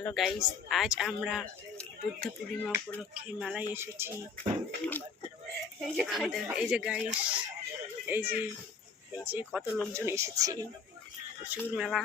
Hello guys, আজ আমরা বুদ্ধ পূর্ণিমা উপলক্ষে মেলায় এসেছি। আমাদের এই যে গাইস, এই যে কত লোকজন এসেছি, প্রচুর মেলা।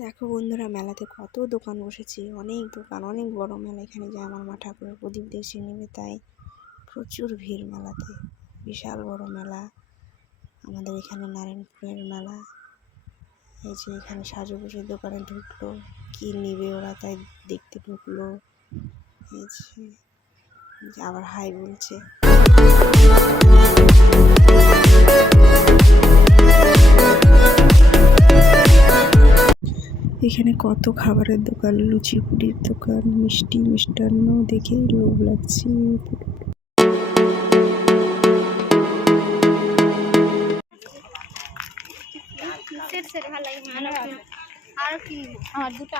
দেখো বন্ধুরা, মেলাতে কত দোকান বসেছে, অনেক দোকান, অনেক বড় মেলা। এখানে যে আমার মা ঠাকুরের প্রদীপ দেশে নেবে, তাই প্রচুর ভিড় মেলাতে। বিশাল বড় মেলা আমাদের এখানে নারায়ণপুরের মেলা। এই যে এখানে সাজুগুজুর দোকানে ঢুকলো, কি নিবে ওরা তাই দেখতে ঢুকলো। এই যে আবার হাই বলছে। এখানে কত খাবারের দোকান, লুচি পুরির দোকান, মিষ্টি মিষ্টান্ন, দেখে লোভ লাগছে। ভালো লাগে আর কি আমার দুটো